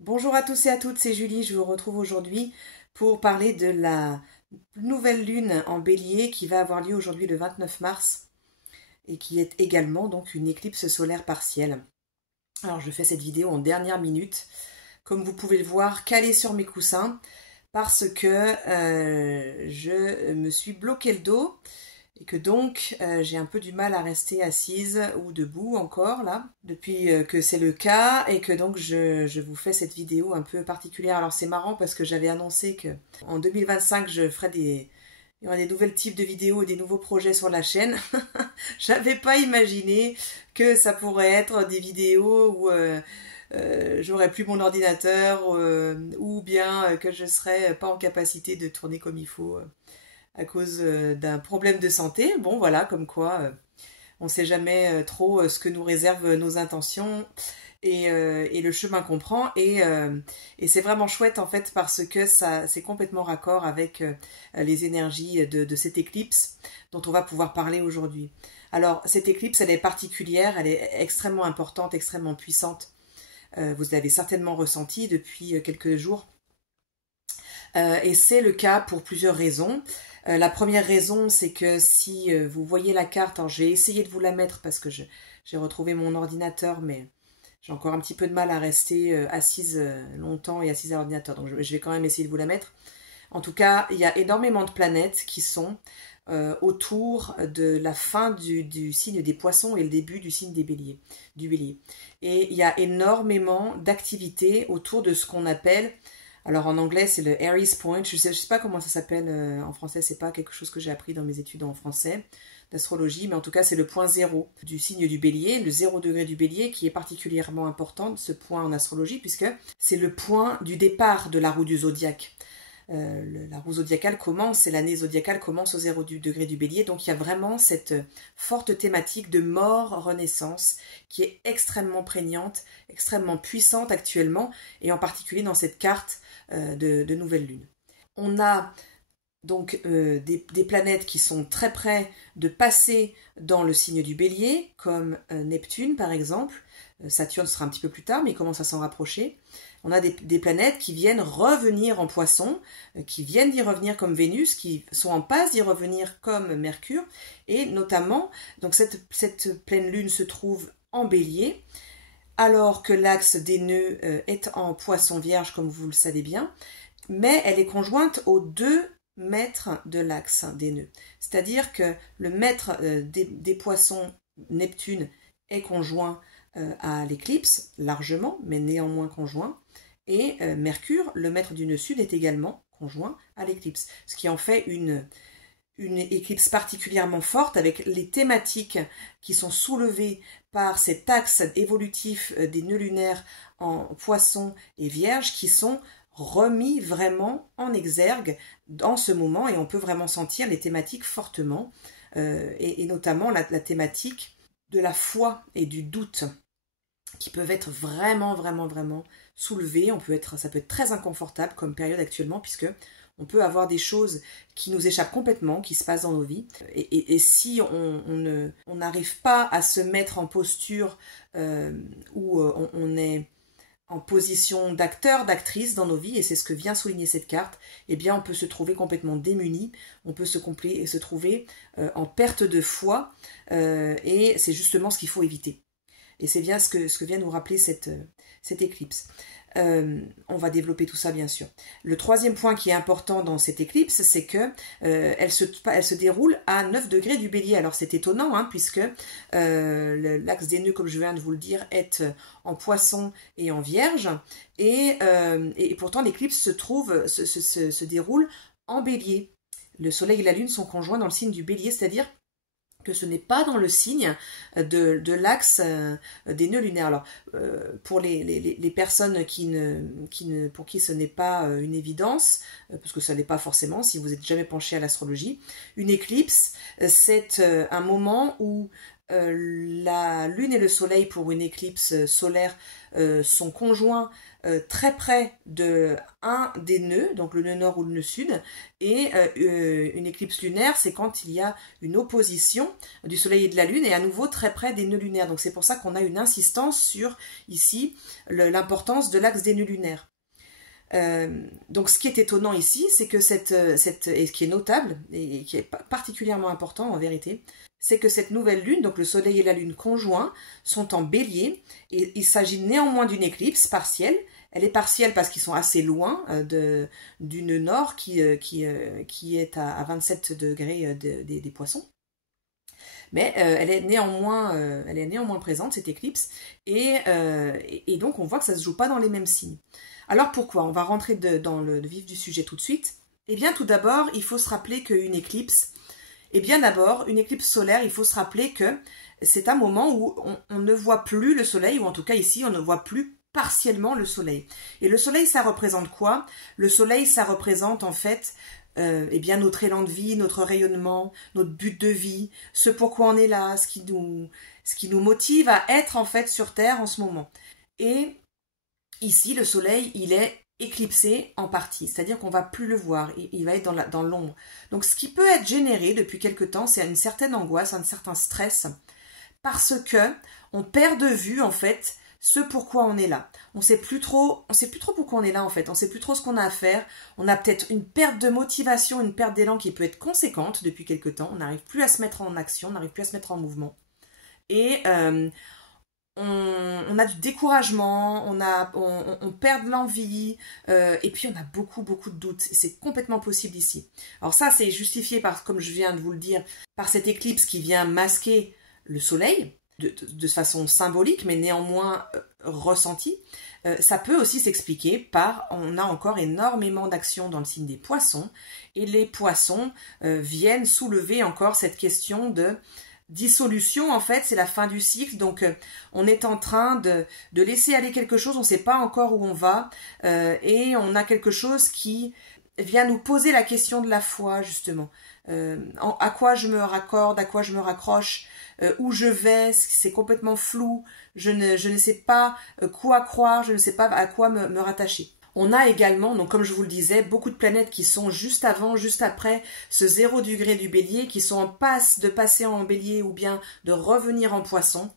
Bonjour à tous et à toutes, c'est Julie, je vous retrouve aujourd'hui pour parler de la nouvelle lune en bélier qui va avoir lieu aujourd'hui le 29 mars et qui est également donc une éclipse solaire partielle. Alors je fais cette vidéo en dernière minute, comme vous pouvez le voir, calée sur mes coussins parce que je me suis bloqué le dos et que donc j'ai un peu du mal à rester assise ou debout encore là, depuis que c'est le cas et que donc je vous fais cette vidéo un peu particulière. Alors c'est marrant parce que j'avais annoncé que en 2025 je ferais il y aurait des nouveaux types de vidéos et des nouveaux projets sur la chaîne. J'avais pas imaginé que ça pourrait être des vidéos où j'aurais plus mon ordinateur ou bien que je serais pas en capacité de tourner comme il faut à cause d'un problème de santé. Bon, voilà, comme quoi on ne sait jamais trop ce que nous réservent nos intentions et le chemin qu'on prend. Et c'est vraiment chouette en fait parce que ça c'est complètement raccord avec les énergies de cette éclipse dont on va pouvoir parler aujourd'hui. Alors, cette éclipse, elle est particulière, elle est extrêmement importante, extrêmement puissante. Vous l'avez certainement ressenti depuis quelques jours. Et c'est le cas pour plusieurs raisons. La première raison, c'est que si vous voyez la carte, alors je vais essayer de vous la mettre parce que j'ai retrouvé mon ordinateur, mais j'ai encore un petit peu de mal à rester assise longtemps et assise à l'ordinateur, donc je vais quand même essayer de vous la mettre. En tout cas, il y a énormément de planètes qui sont autour de la fin du signe des poissons et le début du signe du bélier. Et il y a énormément d'activités autour de ce qu'on appelle, alors en anglais c'est le Aries Point, je sais pas comment ça s'appelle en français, c'est pas quelque chose que j'ai appris dans mes études en français d'astrologie, mais en tout cas c'est le point zéro du signe du bélier, le 0 degré du bélier qui est particulièrement important, ce point en astrologie, puisque c'est le point du départ de la roue du zodiaque. La roue zodiacale commence, et l'année zodiacale commence au 0 degré du bélier, donc il y a vraiment cette forte thématique de mort-renaissance qui est extrêmement prégnante, extrêmement puissante actuellement, et en particulier dans cette carte de nouvelle lune. On a donc des planètes qui sont très près de passer dans le signe du bélier, comme Neptune par exemple. Saturne sera un petit peu plus tard, mais il commence à s'en rapprocher. On a des planètes qui viennent revenir en poisson, qui viennent d'y revenir comme Vénus, qui sont en passe d'y revenir comme Mercure, et notamment, donc cette pleine lune se trouve en bélier, alors que l'axe des nœuds est en poisson vierge, comme vous le savez bien, mais elle est conjointe aux 2 mètres de l'axe des nœuds. C'est-à-dire que le maître des poissons, Neptune, est conjoint à l'éclipse, largement, mais néanmoins conjoint. Et Mercure, le maître du nœud sud, est également conjoint à l'éclipse. Ce qui en fait une éclipse particulièrement forte avec les thématiques qui sont soulevées par cet axe évolutif des nœuds lunaires en poisson et vierge qui sont remis vraiment en exergue dans ce moment, et on peut vraiment sentir les thématiques fortement et notamment la thématique de la foi et du doute qui peuvent être vraiment soulevées. Ça peut être très inconfortable comme période actuellement, puisque on peut avoir des choses qui nous échappent complètement, qui se passent dans nos vies. Et si on n'arrive pas à se mettre en posture où on est en position d'acteur, d'actrice dans nos vies, et c'est ce que vient souligner cette carte, eh bien on peut se trouver complètement démuni, on peut se trouver en perte de foi, et c'est justement ce qu'il faut éviter. Et c'est bien ce que vient nous rappeler cette éclipse. On va développer tout ça bien sûr. Le troisième point qui est important dans cette éclipse, c'est que elle se déroule à 9 degrés du bélier. Alors c'est étonnant, hein, puisque l'axe des nœuds, comme je viens de vous le dire, est en poisson et en vierge. Et pourtant l'éclipse se déroule en bélier. Le soleil et la lune sont conjoints dans le signe du bélier, c'est-à-dire que ce n'est pas dans le signe de l'axe des nœuds lunaires. Alors, pour les personnes pour qui ce n'est pas une évidence, parce que ça n'est pas forcément, si vous n'êtes jamais penché à l'astrologie, une éclipse, c'est un moment où la Lune et le Soleil pour une éclipse solaire sont conjoints très près de un des nœuds, donc le nœud nord ou le nœud sud, et une éclipse lunaire, c'est quand il y a une opposition du Soleil et de la Lune, et à nouveau très près des nœuds lunaires. Donc c'est pour ça qu'on a une insistance sur, ici, l'importance de l'axe des nœuds lunaires. Donc ce qui est étonnant ici, c'est que et ce qui est notable, et qui est particulièrement important en vérité, c'est que cette nouvelle lune, donc le soleil et la lune conjoints, sont en bélier, et il s'agit néanmoins d'une éclipse partielle. Elle est partielle parce qu'ils sont assez loin du nœud nord qui est à 27 degrés des poissons. Mais elle est néanmoins présente, cette éclipse, et donc on voit que ça ne se joue pas dans les mêmes signes. Alors pourquoi? On va rentrer dans le vif du sujet tout de suite. Eh bien tout d'abord, il faut se rappeler qu'une éclipse, une éclipse solaire, il faut se rappeler que c'est un moment où on ne voit plus le soleil, ou en tout cas ici, on ne voit plus partiellement le soleil. Et le soleil, ça représente quoi? Le soleil, ça représente en fait notre élan de vie, notre rayonnement, notre but de vie, ce pourquoi on est là, ce qui nous motive à être en fait sur Terre en ce moment. Et ici, le soleil, il est éclipsé en partie, c'est-à-dire qu'on ne va plus le voir, il va être dans l'ombre. Donc ce qui peut être généré depuis quelque temps, c'est une certaine angoisse, un certain stress, parce que on perd de vue en fait ce pourquoi on est là. On sait plus trop pourquoi on est là en fait, on sait plus trop ce qu'on a à faire, on a peut-être une perte de motivation, une perte d'élan qui peut être conséquente depuis quelque temps, on n'arrive plus à se mettre en action, on n'arrive plus à se mettre en mouvement. Et on a du découragement, on perd de l'envie, et puis on a beaucoup de doutes. C'est complètement possible ici. Alors ça, c'est justifié par, comme je viens de vous le dire, par cette éclipse qui vient masquer le soleil, de façon symbolique, mais néanmoins ressentie. Ça peut aussi s'expliquer par, on a encore énormément d'actions dans le signe des poissons, et les poissons viennent soulever encore cette question de dissolution. En fait, c'est la fin du cycle, donc on est en train de laisser aller quelque chose, on ne sait pas encore où on va, et on a quelque chose qui vient nous poser la question de la foi, justement. À quoi je me raccorde, à quoi je me raccroche, où je vais, c'est complètement flou, je ne sais pas quoi croire, je ne sais pas à quoi me rattacher. On a également, donc comme je vous le disais, beaucoup de planètes qui sont juste avant, juste après ce 0 degré du bélier, qui sont en passe de passer en bélier ou bien de revenir en poisson.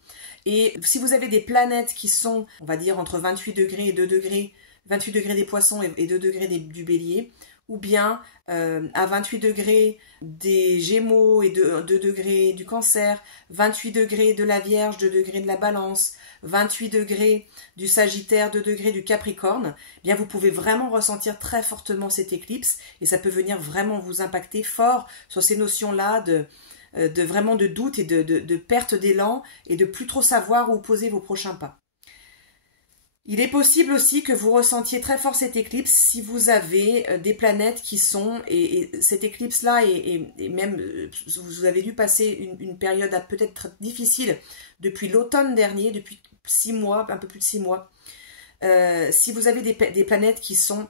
Et si vous avez des planètes qui sont, on va dire, entre 28 degrés et 2 degrés, 28 degrés des poissons et 2 degrés du bélier, ou bien à 28 degrés des Gémeaux et 2 degrés du Cancer, 28 degrés de la Vierge, 2 degrés de la Balance, 28 degrés du Sagittaire, 2 degrés du Capricorne, eh bien vous pouvez vraiment ressentir très fortement cette éclipse et ça peut venir vraiment vous impacter fort sur ces notions-là vraiment de doute et de perte d'élan et de plus trop savoir où poser vos prochains pas. Il est possible aussi que vous ressentiez très fort cette éclipse si vous avez des planètes qui sont, et cette éclipse-là, et même vous avez dû passer une période peut-être difficile depuis l'automne dernier, depuis 6 mois, un peu plus de 6 mois. Si vous avez des planètes qui sont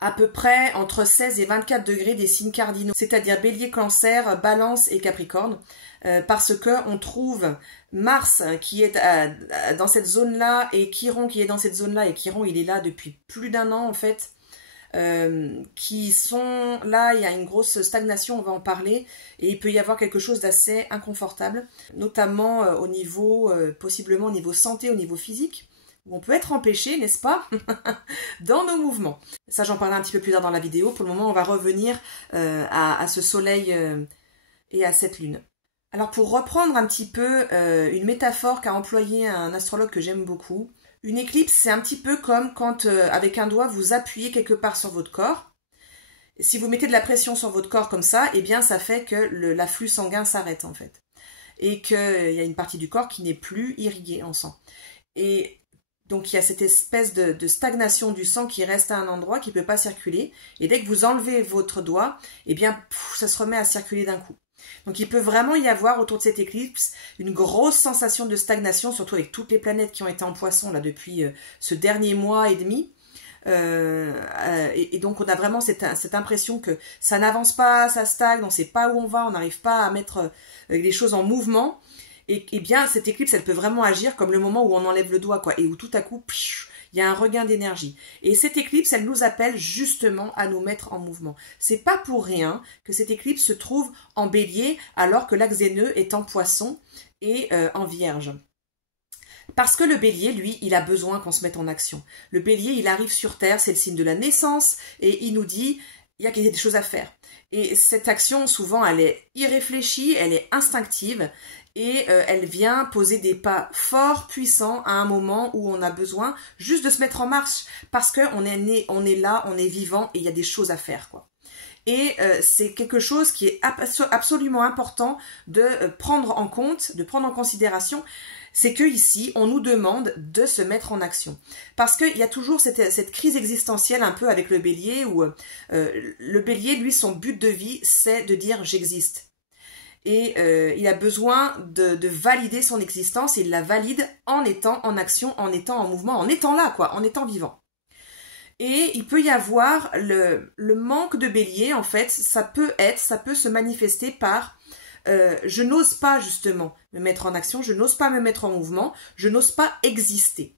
à peu près entre 16 et 24 degrés des signes cardinaux, c'est-à-dire Bélier, Cancer, Balance et Capricorne, parce que on trouve Mars qui est dans cette zone-là et Chiron qui est dans cette zone-là, et Chiron il est là depuis plus d'1 an en fait, qui sont là, il y a une grosse stagnation, on va en parler, et il peut y avoir quelque chose d'assez inconfortable, notamment au niveau, possiblement au niveau santé, au niveau physique, où on peut être empêché, n'est-ce pas, dans nos mouvements. Ça, j'en parlerai un petit peu plus tard dans la vidéo. Pour le moment, on va revenir à ce soleil et à cette lune. Alors, pour reprendre un petit peu une métaphore qu'a employée un astrologue que j'aime beaucoup, une éclipse, c'est un petit peu comme quand, avec un doigt, vous appuyez quelque part sur votre corps. Si vous mettez de la pression sur votre corps comme ça, eh bien, ça fait que l'afflux sanguin s'arrête, en fait. Et qu'il y a une partie du corps qui n'est plus irriguée en sang. Et donc, il y a cette espèce de stagnation du sang qui reste à un endroit, qui ne peut pas circuler. Et dès que vous enlevez votre doigt, eh bien, ça se remet à circuler d'un coup. Donc, il peut vraiment y avoir autour de cette éclipse une grosse sensation de stagnation, surtout avec toutes les planètes qui ont été en poisson là depuis ce dernier mois et demi. Et donc, on a vraiment cette impression que ça n'avance pas, ça stagne, on ne sait pas où on va, on n'arrive pas à mettre les choses en mouvement. Et bien, cette éclipse, elle peut vraiment agir comme le moment où on enlève le doigt, quoi, et où tout à coup, il y a un regain d'énergie. Et cette éclipse, elle nous appelle justement à nous mettre en mouvement. C'est pas pour rien que cette éclipse se trouve en Bélier, alors que l'axe des nœuds est en Poisson et en Vierge. Parce que le Bélier, lui, il a besoin qu'on se mette en action. Le Bélier, il arrive sur Terre, c'est le signe de la naissance, et il nous dit, il y a des choses à faire. Et cette action, souvent, elle est irréfléchie, elle est instinctive, et elle vient poser des pas forts, puissants, à un moment où on a besoin juste de se mettre en marche, parce qu'on est né, on est là, on est vivant, et il y a des choses à faire, quoi. Et c'est quelque chose qui est absolument important de prendre en compte, de prendre en considération, c'est que ici, on nous demande de se mettre en action. Parce qu'il y a toujours cette crise existentielle un peu avec le Bélier, où le Bélier, lui, son but de vie, c'est de dire « j'existe ». Et il a besoin de valider son existence, et il la valide en étant en action, en étant en mouvement, en étant là, quoi, en étant vivant. Et il peut y avoir le manque de Bélier, en fait, ça peut se manifester par je n'ose pas justement me mettre en action, je n'ose pas me mettre en mouvement, je n'ose pas exister.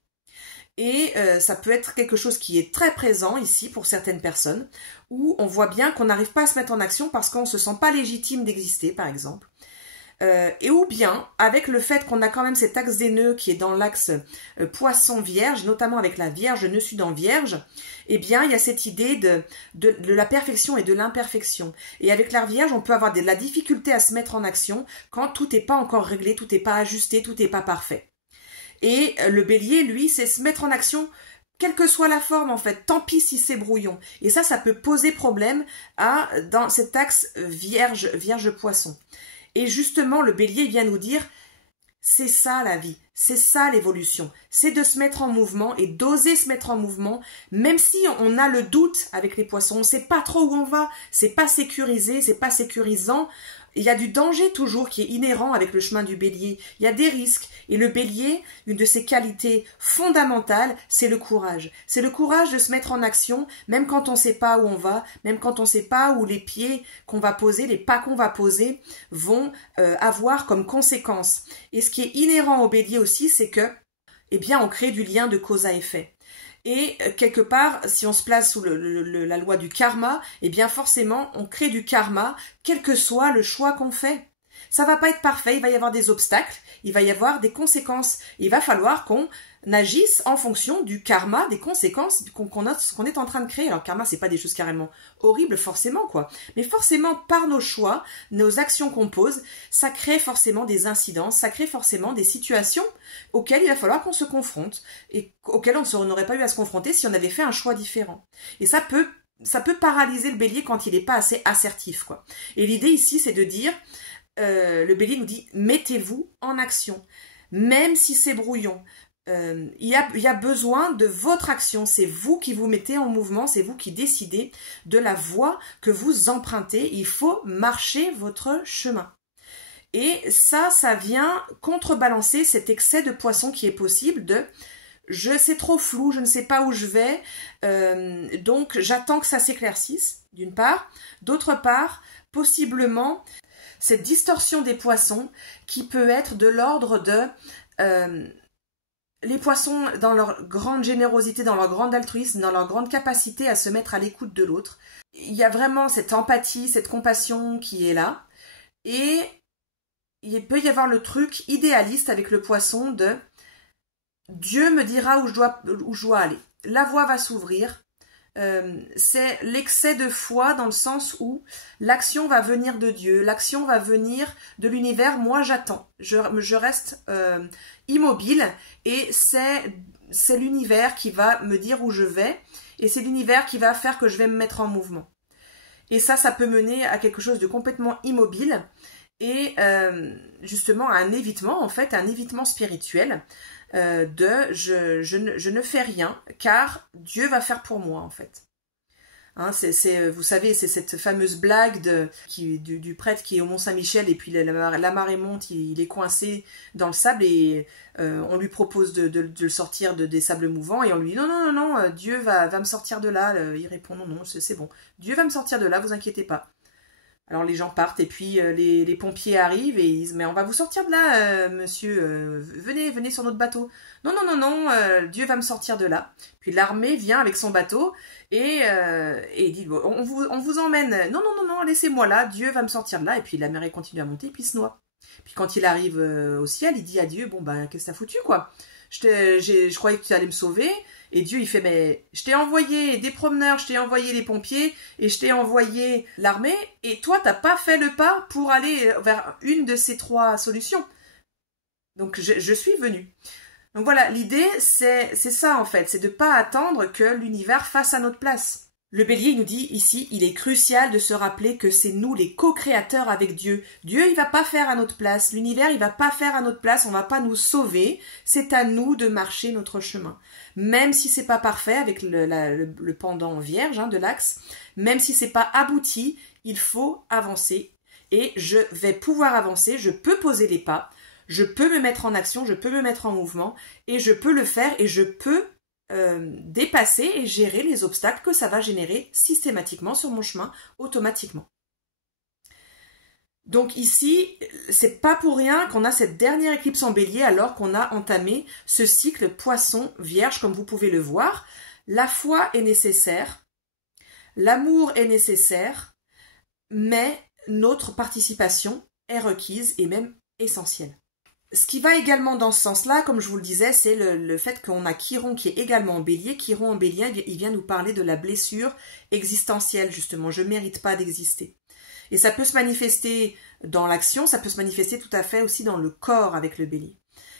Et ça peut être quelque chose qui est très présent ici pour certaines personnes, où on voit bien qu'on n'arrive pas à se mettre en action parce qu'on ne se sent pas légitime d'exister, par exemple. Et ou bien, avec le fait qu'on a quand même cet axe des nœuds qui est dans l'axe Poisson-Vierge, notamment avec la Vierge, nœud sud en Vierge, eh bien, il y a cette idée de la perfection et de l'imperfection. Et avec la Vierge, on peut avoir de la difficulté à se mettre en action quand tout n'est pas encore réglé, tout n'est pas ajusté, tout n'est pas parfait. Et le Bélier, lui, c'est se mettre en action quelle que soit la forme, en fait, tant pis si c'est brouillon. Et ça peut poser problème dans cet axe Vierge-Poisson. Et justement, le Bélier vient nous dire, c'est ça la vie, c'est ça l'évolution, c'est de se mettre en mouvement et d'oser se mettre en mouvement, même si on a le doute avec les Poissons, on ne sait pas trop où on va, c'est pas sécurisé, c'est pas sécurisant. Il y a du danger toujours qui est inhérent avec le chemin du Bélier. Il y a des risques. Et le Bélier, une de ses qualités fondamentales, c'est le courage. C'est le courage de se mettre en action, même quand on ne sait pas où on va, même quand on ne sait pas où les pieds qu'on va poser, les pas qu'on va poser, vont avoir comme conséquence. Et ce qui est inhérent au Bélier aussi, c'est que, eh bien, on crée du lien de cause à effet. Et quelque part, si on se place sous la loi du karma, eh bien forcément, on crée du karma, quel que soit le choix qu'on fait. Ça va pas être parfait, il va y avoir des obstacles, il va y avoir des conséquences. Il va falloir qu'on agisse en fonction du karma, des conséquences qu'on est en train de créer. Alors karma, c'est pas des choses carrément horribles forcément, quoi. Mais forcément, par nos choix, nos actions qu'on pose, ça crée forcément des incidences, ça crée forcément des situations auxquelles il va falloir qu'on se confronte et auxquelles on n'aurait pas eu à se confronter si on avait fait un choix différent. Et ça peut paralyser le Bélier quand il n'est pas assez assertif, quoi. Et l'idée ici, c'est de dire, le Bélier nous dit, mettez-vous en action, même si c'est brouillon. Il y a besoin de votre action, c'est vous qui vous mettez en mouvement, c'est vous qui décidez de la voie que vous empruntez, il faut marcher votre chemin. Et ça vient contrebalancer cet excès de Poisson qui est possible de c'est trop flou, je ne sais pas où je vais, donc j'attends que ça s'éclaircisse, d'une part. D'autre part, possiblement, cette distorsion des Poissons qui peut être de l'ordre de... les Poissons, dans leur grande générosité, dans leur grand altruisme, dans leur grande capacité à se mettre à l'écoute de l'autre, il y a vraiment cette empathie, cette compassion qui est là. Et il peut y avoir le truc idéaliste avec le Poisson de Dieu me dira où je dois aller. La voie va s'ouvrir. C'est l'excès de foi dans le sens où l'action va venir de Dieu, l'action va venir de l'univers, moi j'attends, je reste immobile et c'est l'univers qui va me dire où je vais et c'est l'univers qui va faire que je vais me mettre en mouvement. Et ça peut mener à quelque chose de complètement immobile et justement à un évitement, en fait, un évitement spirituel. Je ne fais rien car Dieu va faire pour moi en fait. Hein, vous savez, c'est cette fameuse blague du prêtre qui est au Mont-Saint-Michel et puis la marée monte, il est coincé dans le sable et on lui propose de le sortir des sables mouvants et on lui dit non, Dieu va me sortir de là. Il répond non, c'est bon, Dieu va me sortir de là, vous inquiétez pas. Alors les gens partent et puis les pompiers arrivent et ils disent mais on va vous sortir de là, monsieur, venez sur notre bateau. Non, non, non, non, Dieu va me sortir de là. Puis l'armée vient avec son bateau et dit bon, on vous emmène. Non, non, non, non, laissez-moi là, Dieu va me sortir de là. Et puis la marée continue à monter et puis il se noie. Puis quand il arrive au ciel, il dit à Dieu, bon ben qu'est-ce que t'as foutu quoi? Je croyais que tu allais me sauver. Et Dieu, il fait, mais je t'ai envoyé des promeneurs, je t'ai envoyé les pompiers, et je t'ai envoyé l'armée, et toi, t'as pas fait le pas pour aller vers une de ces 3 solutions. Donc, je suis venu. Donc voilà, l'idée, c'est ça en fait, c'est de pas attendre que l'univers fasse à notre place. Le bélier nous dit ici, il est crucial de se rappeler que c'est nous les co-créateurs avec Dieu. Dieu, il va pas faire à notre place. L'univers, il va pas faire à notre place. On va pas nous sauver. C'est à nous de marcher notre chemin. Même si c'est pas parfait avec le pendant vierge de l'axe, même si c'est pas abouti, il faut avancer. Et je vais pouvoir avancer. Je peux poser les pas. Je peux me mettre en action. Je peux me mettre en mouvement. Et je peux le faire. Et je peux dépasser et gérer les obstacles que ça va générer systématiquement sur mon chemin, automatiquement. Donc ici, c'est pas pour rien qu'on a cette dernière éclipse en bélier alors qu'on a entamé ce cycle poisson-vierge, comme vous pouvez le voir. La foi est nécessaire, l'amour est nécessaire, mais notre participation est requise et même essentielle. Ce qui va également dans ce sens-là, comme je vous le disais, c'est le fait qu'on a Chiron qui est également en bélier. Chiron en bélier, il vient nous parler de la blessure existentielle, justement. Je ne mérite pas d'exister. Et ça peut se manifester dans l'action, ça peut se manifester tout à fait aussi dans le corps avec le bélier.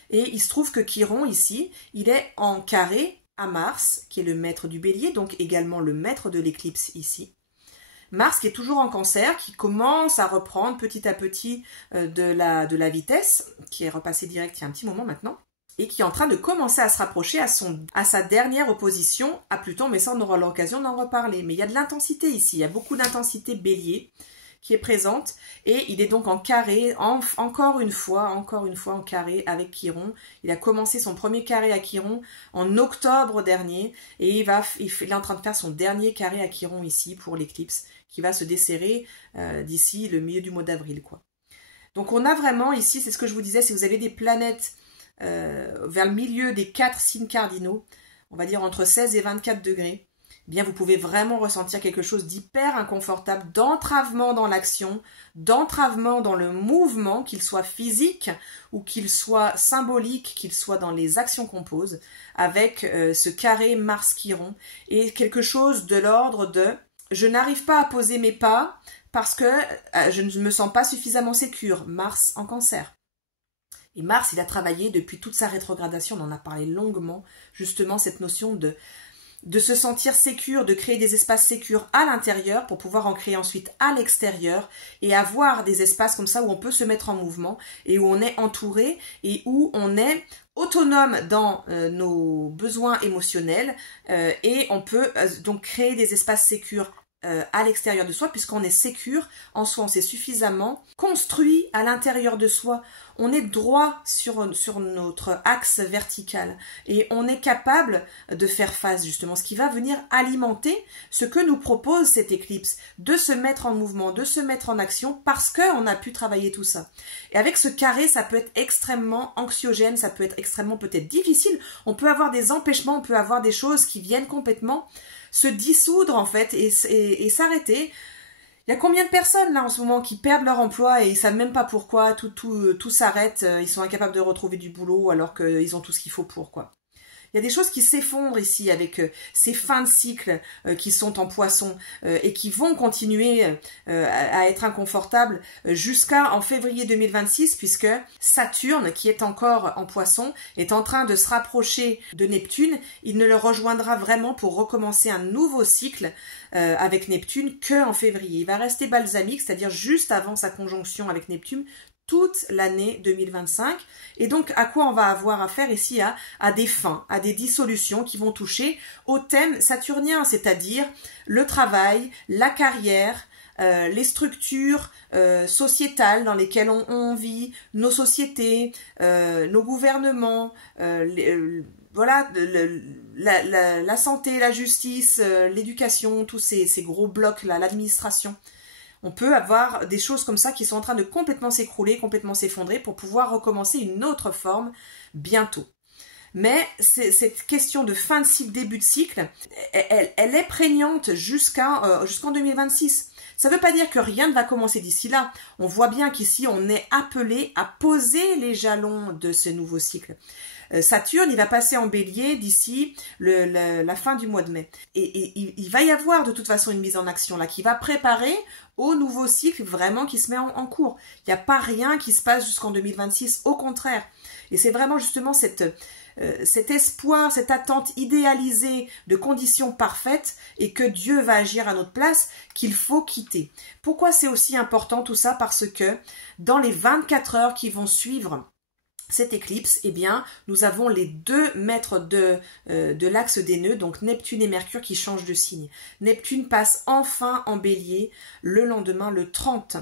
Et il se trouve que Chiron, ici, il est en carré à Mars, qui est le maître du bélier, donc également le maître de l'éclipse ici. Mars qui est toujours en cancer, qui commence à reprendre petit à petit de la vitesse, qui est repassé direct il y a un petit moment maintenant, et qui est en train de commencer à se rapprocher à sa dernière opposition à Pluton, mais ça on aura l'occasion d'en reparler. Mais il y a de l'intensité ici, il y a beaucoup d'intensité bélier qui est présente, et il est donc en carré, encore une fois en carré avec Chiron. Il a commencé son premier carré à Chiron en octobre dernier, et il est en train de faire son dernier carré à Chiron ici pour l'éclipse, qui va se desserrer d'ici le milieu du mois d'avril, quoi. Donc on a vraiment ici, c'est ce que je vous disais, si vous avez des planètes vers le milieu des 4 signes cardinaux, on va dire entre 16 et 24 degrés, eh bien vous pouvez vraiment ressentir quelque chose d'hyper inconfortable, d'entravement dans l'action, d'entravement dans le mouvement, qu'il soit physique ou qu'il soit symbolique, qu'il soit dans les actions qu'on pose, avec ce carré Mars-Chiron, et quelque chose de l'ordre de je n'arrive pas à poser mes pas parce que je ne me sens pas suffisamment sécure. Mars en cancer. Et Mars, il a travaillé depuis toute sa rétrogradation, on en a parlé longuement, justement cette notion de se sentir sécure, de créer des espaces sécures à l'intérieur pour pouvoir en créer ensuite à l'extérieur et avoir des espaces comme ça où on peut se mettre en mouvement et où on est entouré et où on est autonome dans nos besoins émotionnels et on peut donc créer des espaces sécures à l'extérieur de soi puisqu'on est sécure en soi, on s'est suffisamment construit à l'intérieur de soi, on est droit sur notre axe vertical et on est capable de faire face justement, ce qui va venir alimenter ce que nous propose cette éclipse, de se mettre en mouvement, de se mettre en action parce qu'on a pu travailler tout ça. Et avec ce carré, ça peut être extrêmement anxiogène, ça peut être extrêmement peut-être difficile, on peut avoir des empêchements, on peut avoir des choses qui viennent complètement se dissoudre en fait et s'arrêter. Il y a combien de personnes là en ce moment qui perdent leur emploi et ils savent même pas pourquoi, tout s'arrête, ils sont incapables de retrouver du boulot alors qu'ils ont tout ce qu'il faut pour quoi. Il y a des choses qui s'effondrent ici avec ces fins de cycle qui sont en poisson et qui vont continuer à être inconfortables jusqu'en février 2026 puisque Saturne, qui est encore en poisson, est en train de se rapprocher de Neptune. Il ne le rejoindra vraiment pour recommencer un nouveau cycle avec Neptune qu'en février. Il va rester balsamique, c'est-à-dire juste avant sa conjonction avec Neptune, toute l'année 2025. Et donc, à quoi on va avoir affaire ici à des fins, à des dissolutions qui vont toucher au thème saturnien, c'est-à-dire le travail, la carrière, les structures sociétales dans lesquelles on vit, nos sociétés, nos gouvernements, voilà, la santé, la justice, l'éducation, tous ces gros blocs-là, l'administration. On peut avoir des choses comme ça qui sont en train de complètement s'écrouler, complètement s'effondrer pour pouvoir recommencer une autre forme bientôt. Mais cette question de fin de cycle, début de cycle, elle est prégnante jusqu'en 2026. Ça ne veut pas dire que rien ne va commencer d'ici là. On voit bien qu'ici, on est appelé à poser les jalons de ce nouveau cycle. Saturne, il va passer en bélier d'ici la fin du mois de mai. Et il va y avoir de toute façon une mise en action là qui va préparer au nouveau cycle vraiment qui se met en cours. Il n'y a pas rien qui se passe jusqu'en 2026, au contraire. Et c'est vraiment justement cet espoir, cette attente idéalisée de conditions parfaites et que Dieu va agir à notre place qu'il faut quitter. Pourquoi c'est aussi important tout ça? Parce que dans les 24 heures qui vont suivre cette éclipse, eh bien, nous avons les 2 maîtres de l'axe des nœuds, donc Neptune et Mercure qui changent de signe. Neptune passe enfin en bélier le lendemain, le 30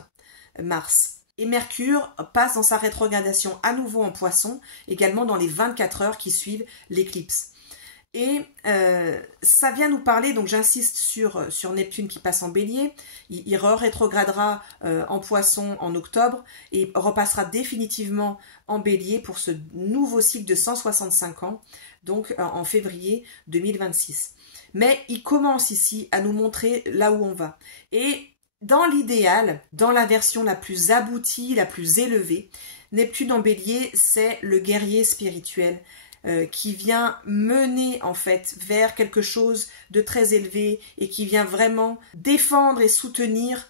mars. Et Mercure passe dans sa rétrogradation à nouveau en Poisson, également dans les 24 heures qui suivent l'éclipse. Et ça vient nous parler, donc j'insiste sur Neptune qui passe en bélier, il rétrogradera en Poisson en octobre et repassera définitivement en bélier pour ce nouveau cycle de 165 ans, donc en février 2026. Mais il commence ici à nous montrer là où on va. Et dans l'idéal, dans la version la plus aboutie, la plus élevée, Neptune en bélier, c'est le guerrier spirituel qui vient mener en fait vers quelque chose de très élevé et qui vient vraiment défendre et soutenir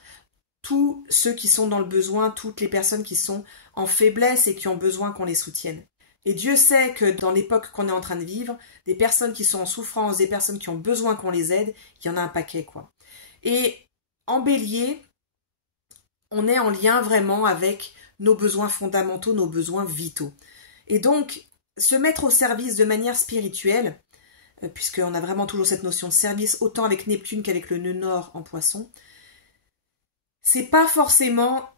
tous ceux qui sont dans le besoin, toutes les personnes qui sont en faiblesse et qui ont besoin qu'on les soutienne. Et Dieu sait que dans l'époque qu'on est en train de vivre, des personnes qui sont en souffrance, des personnes qui ont besoin qu'on les aide, il y en a un paquet quoi. Et en bélier, on est en lien vraiment avec nos besoins fondamentaux, nos besoins vitaux. Et donc, se mettre au service de manière spirituelle, puisqu'on a vraiment toujours cette notion de service, autant avec Neptune qu'avec le nœud nord en Poisson, c'est pas forcément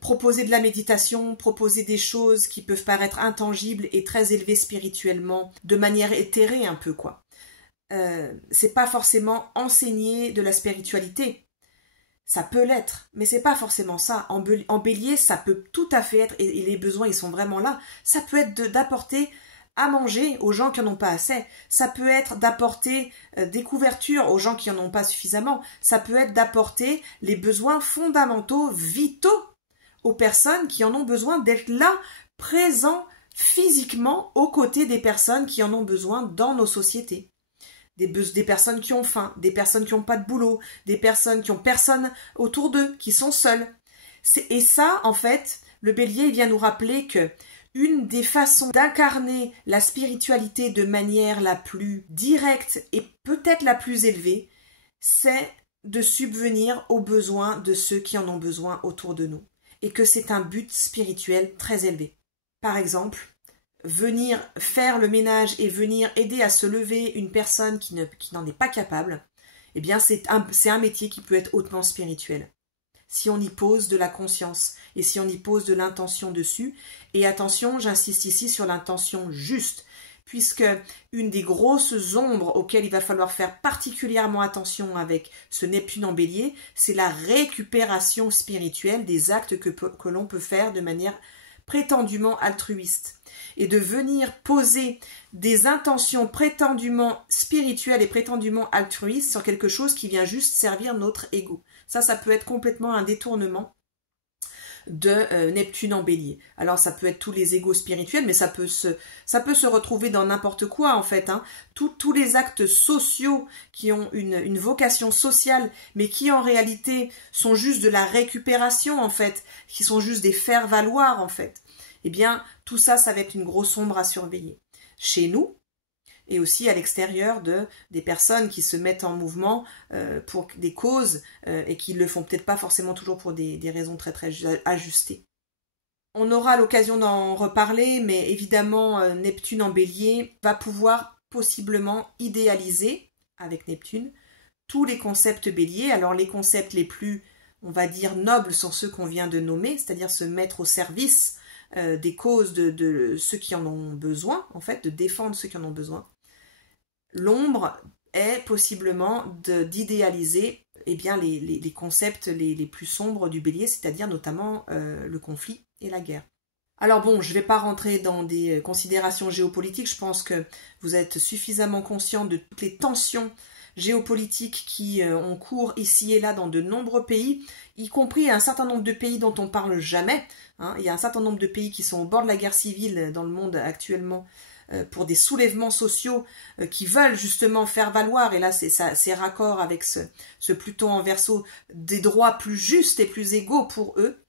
proposer de la méditation, proposer des choses qui peuvent paraître intangibles et très élevées spirituellement, de manière éthérée un peu quoi. C'est pas forcément enseigner de la spiritualité. Ça peut l'être, mais c'est pas forcément ça. En bélier, ça peut tout à fait être, et les besoins, ils sont vraiment là. Ça peut être d'apporter à manger aux gens qui n'en ont pas assez. Ça peut être d'apporter des couvertures aux gens qui n'en ont pas suffisamment. Ça peut être d'apporter les besoins fondamentaux, vitaux, aux personnes qui en ont besoin, d'être là, présents physiquement aux côtés des personnes qui en ont besoin dans nos sociétés. Des personnes qui ont faim, des personnes qui n'ont pas de boulot, des personnes qui ont personne autour d'eux, qui sont seules. Et ça, en fait, le bélier vient nous rappeler que une des façons d'incarner la spiritualité de manière la plus directe et peut-être la plus élevée, c'est de subvenir aux besoins de ceux qui en ont besoin autour de nous. Et que c'est un but spirituel très élevé. Par exemple, venir faire le ménage et venir aider à se lever une personne qui n'en est pas capable, eh bien c'est un métier qui peut être hautement spirituel. Si on y pose de la conscience et si on y pose de l'intention dessus, et attention, j'insiste ici sur l'intention juste, puisque une des grosses ombres auxquelles il va falloir faire particulièrement attention avec ce Neptune en bélier, c'est la récupération spirituelle des actes que l'on peut faire de manière prétendument altruiste. Et de venir poser des intentions prétendument spirituelles et prétendument altruistes sur quelque chose qui vient juste servir notre ego. Ça peut être complètement un détournement de Neptune en bélier. Alors ça peut être tous les égos spirituels, mais ça peut se retrouver dans n'importe quoi en fait. Tous les actes sociaux qui ont une vocation sociale, mais qui en réalité sont juste de la récupération en fait, qui sont juste des faire-valoir en fait. Eh bien, tout ça va être une grosse ombre à surveiller. Chez nous, et aussi à l'extérieur des personnes qui se mettent en mouvement pour des causes et qui ne le font peut-être pas forcément toujours pour des raisons très très ajustées. On aura l'occasion d'en reparler, mais évidemment, Neptune en bélier va pouvoir possiblement idéaliser, avec Neptune, tous les concepts béliers. Alors les concepts les plus, on va dire, nobles sont ceux qu'on vient de nommer, c'est-à-dire se mettre au service des causes de ceux qui en ont besoin, en fait, de défendre ceux qui en ont besoin. L'ombre est possiblement d'idéaliser eh bien les concepts les plus sombres du Bélier, c'est-à-dire notamment le conflit et la guerre. Alors bon, je ne vais pas rentrer dans des considérations géopolitiques, je pense que vous êtes suffisamment conscient de toutes les tensions géopolitiques qui ont cours ici et là dans de nombreux pays, y compris un certain nombre de pays dont on ne parle jamais. Hein. Il y a un certain nombre de pays qui sont au bord de la guerre civile dans le monde actuellement pour des soulèvements sociaux qui veulent justement faire valoir, et là c'est raccord avec ce Pluton en Verseau, des droits plus justes et plus égaux pour eux.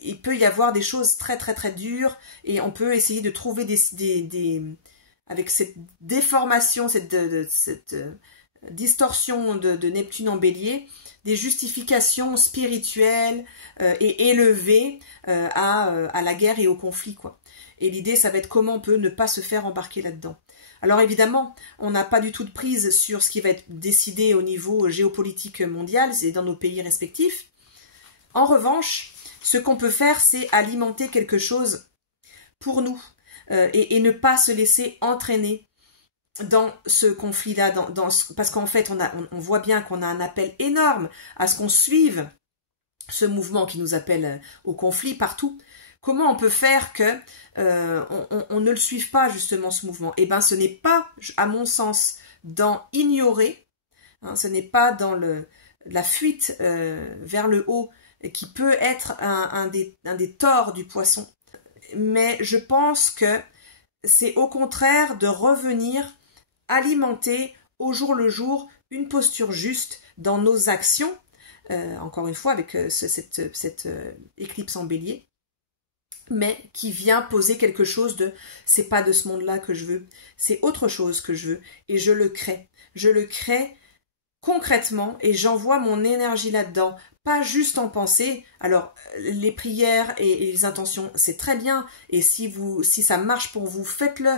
Il peut y avoir des choses très très très dures et on peut essayer de trouver avec cette déformation, cette distorsion de Neptune en Bélier, des justifications spirituelles et élevées à la guerre et au conflit, quoi. Et l'idée, ça va être comment on peut ne pas se faire embarquer là-dedans. Alors évidemment, on n'a pas du tout de prise sur ce qui va être décidé au niveau géopolitique mondial, c'est dans nos pays respectifs. En revanche, ce qu'on peut faire, c'est alimenter quelque chose pour nous et ne pas se laisser entraîner dans ce conflit-là, parce qu'en fait, on voit bien qu'on a un appel énorme à ce qu'on suive ce mouvement qui nous appelle au conflit partout. Comment on peut faire que on ne le suive pas, justement, ce mouvement? Eh bien, ce n'est pas, à mon sens, dans ignorer, hein, ce n'est pas dans la fuite vers le haut, qui peut être un des torts du Poisson. Mais je pense que c'est au contraire de revenir alimenter au jour le jour une posture juste dans nos actions, encore une fois avec cette éclipse en Bélier, mais qui vient poser quelque chose de « c'est pas de ce monde-là que je veux, c'est autre chose que je veux » et je le crée. Je le crée concrètement et j'envoie mon énergie là-dedans, pas juste en pensée. Alors, les prières et les intentions, c'est très bien et si ça marche pour vous, faites-le.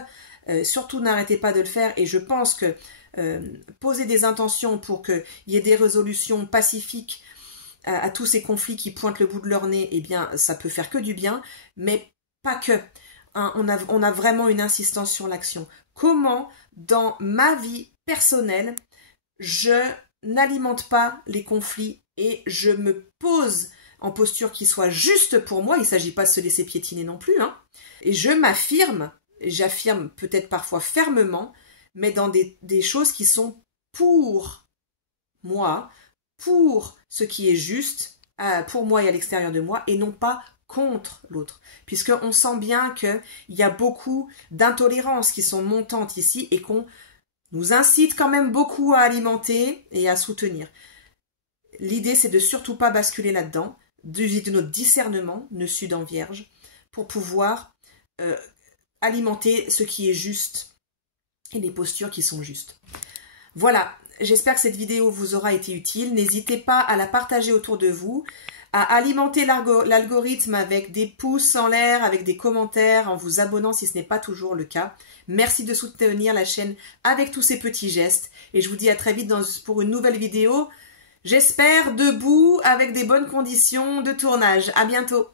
Surtout, n'arrêtez pas de le faire et je pense que poser des intentions pour qu'il y ait des résolutions pacifiques à tous ces conflits qui pointent le bout de leur nez, eh bien, ça peut faire que du bien, mais pas que. Hein, on a vraiment une insistance sur l'action. Comment, dans ma vie personnelle, je n'alimente pas les conflits et je me pose en posture qui soit juste pour moi. Il ne s'agit pas de se laisser piétiner non plus. Hein, et je m'affirme, j'affirme peut-être parfois fermement, mais dans des choses qui sont pour moi, pour ce qui est juste, pour moi et à l'extérieur de moi, et non pas contre l'autre. Puisqu'on sent bien qu'il y a beaucoup d'intolérances qui sont montantes ici et qu'on nous incite quand même beaucoup à alimenter et à soutenir. L'idée, c'est de surtout pas basculer là-dedans, de notre discernement, ne sud en vierge, pour pouvoir alimenter ce qui est juste et les postures qui sont justes. Voilà. J'espère que cette vidéo vous aura été utile. N'hésitez pas à la partager autour de vous, à alimenter l'algorithme avec des pouces en l'air, avec des commentaires, en vous abonnant si ce n'est pas toujours le cas. Merci de soutenir la chaîne avec tous ces petits gestes. Et je vous dis à très vite pour une nouvelle vidéo. J'espère debout avec des bonnes conditions de tournage. À bientôt.